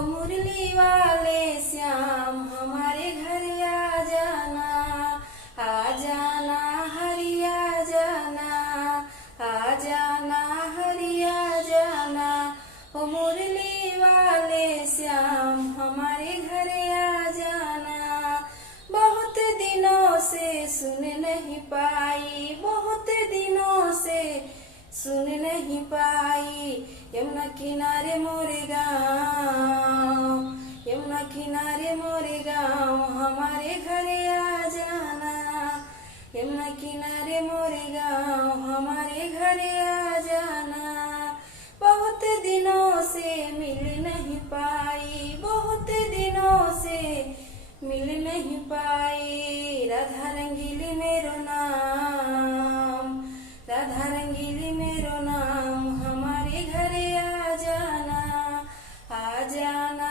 मुरली वाले श्याम हमारे घर आ जाना, आ जाना हरिया जाना, आ जाना हरिया जाना। ओ मुरली वाले श्याम हमारे घर आ जाना। बहुत दिनों से सुन नहीं पाई, बहुत दिनों से सुन नहीं पाई। यमुना किनारे मोरे गाँव, यमुना किनारे मोरे गाँव हमारे घर आ जाना। यमुना किनारे मोरे गाँव हमारे घर आ जाना। बहुत दिनों से मिल नहीं पाई, बहुत दिनों से मिल नहीं पाई। राधा रंगीली मेरो नाम, राधा रंगीली मेरो नाम हमारे घर आ जाना, आ जाना।